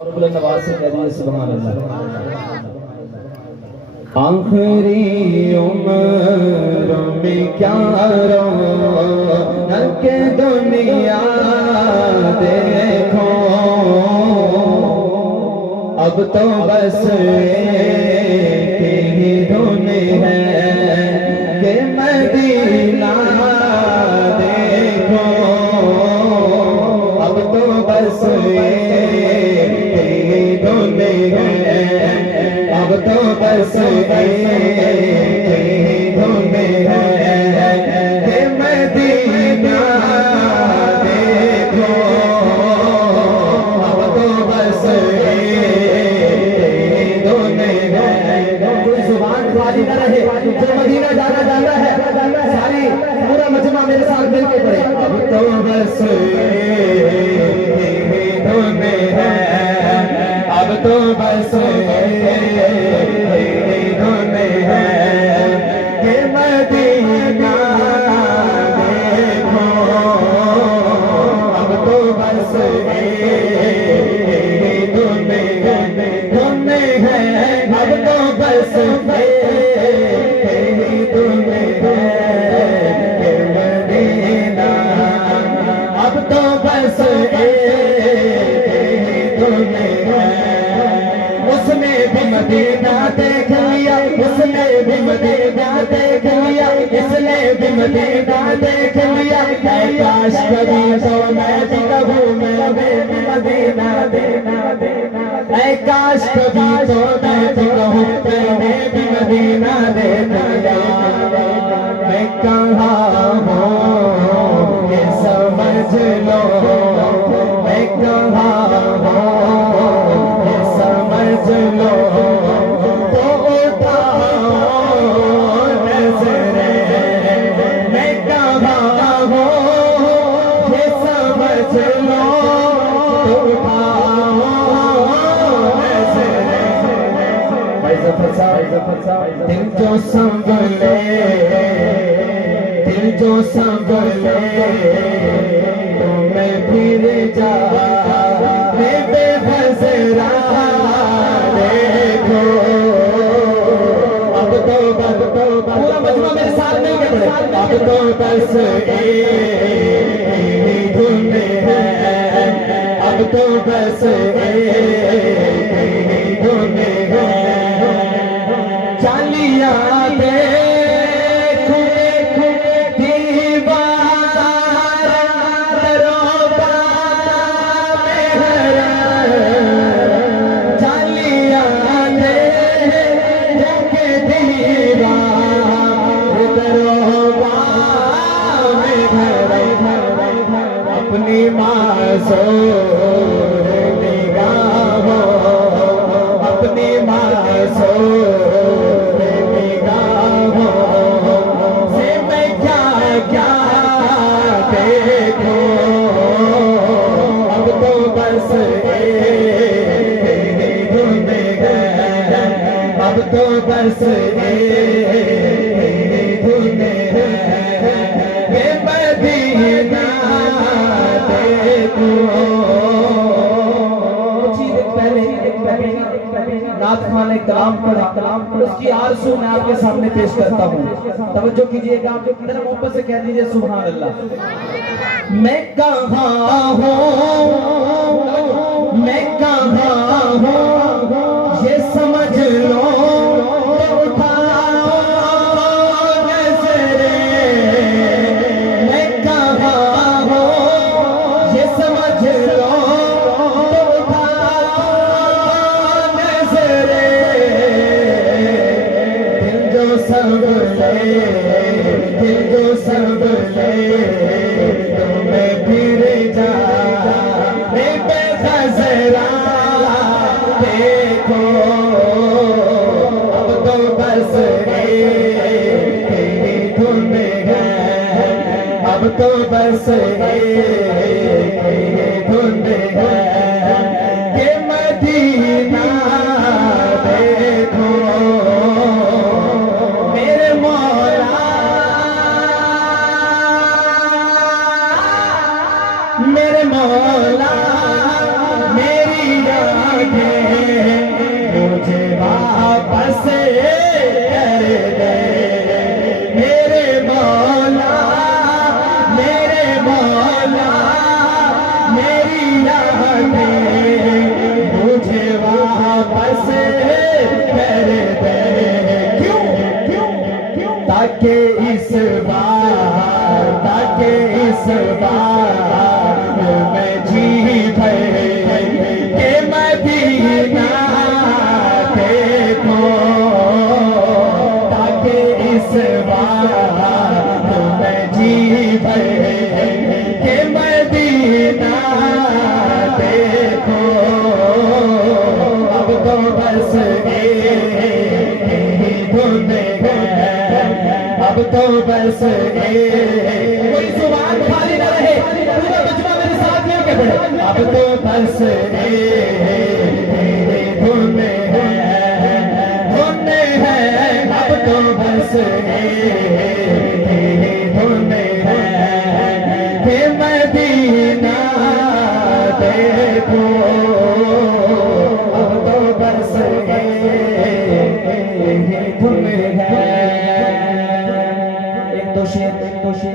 और नवाज से कह दिए सुभान अल्लाह। आखिरी उम्र में क्या रौनक दुनिया देखो, अब तो बस एक ही धुन है कि मदीना देखो, अब तो बस अब तो बस धुन है कि मदीना देखो, अब तो बस धुन है। कोई जुबान खाली न रहे, जो मदीना जाना जाना है, सारी पूरा मजमा मेरे साथ मिल के पड़े। अब तो बस धुन है, अब तो बस धुन है कि मदीना देखो, अब तो बस धुन है, धुन है, अब तो बस धुन है कि मदीना, अब तो बस धुन है। उसने भी मदीना देख लिया, उसने भी मदीना देख लिया, इसने भी मदीना देख लिया। काश कभी तो मैं भी कहूँ मैं भी मदीना देना देना, काश कभी तो मैं भी कहूँ मैंने भी मदीना देना। मैं कहाँ हूँ ये समझ लो, मैं कहाँ हूँ ये समझ लो, तो उठाओ नज़रें, मैं कहाँ हूँ ये समझ लो, तो उठाओ नज़रें। दिल जो संभले, दिल जो संभले तुम्हें फिर जा बेबसरा देखो, अब तो पूरा मजमा मेरे साथ मिल के पड़े। अब तो बस एक धुन है, अब तो बस एक धुन है। चालिया देखो दीवार रोबा मेहरा, चालिया देख दीवार रोबा मेहरा, अपनी मासूम निगाहों, अपनी मासूम अब तो बस धुन है कि मदीना देखो। नात खान ने कलाम पढ़ा, उसकी आरज़ू मैं आपके सामने पेश करता हूँ। तवज्जो कीजिएगा, जरा मोहब्बत से कह दीजिए सुभान अल्लाह। मैं कहाँ हूँ, मैं कहाँ हूँ ये समझ लो, तो उठाओ नज़रें, मैं कहाँ हूँ ये समझ लो, तो उठाओ नज़रें। दिल जो संभले, दिल जो संभले तुम्हें फिर जा बेबसरा देखो, अब तो बस एक धुन है, अब तो बस एक धुन है कि मदीना देखो। मेरे मौला, मेरे मौला, मेरी बार मैं जी भर के मदीना देखो, ताकि इस बार मैं जी भर के मदीना देखो। अब तो बस धुन है, अब तो बस कोई जुबान खाली न रहे, पूरा बचना मेरे साथ मिलके पढ़े। अब तो बस धुन है, धुन है, अब तो बस धुन है कि मदीना देखो। अब तो बस धुन है। एक दो शेर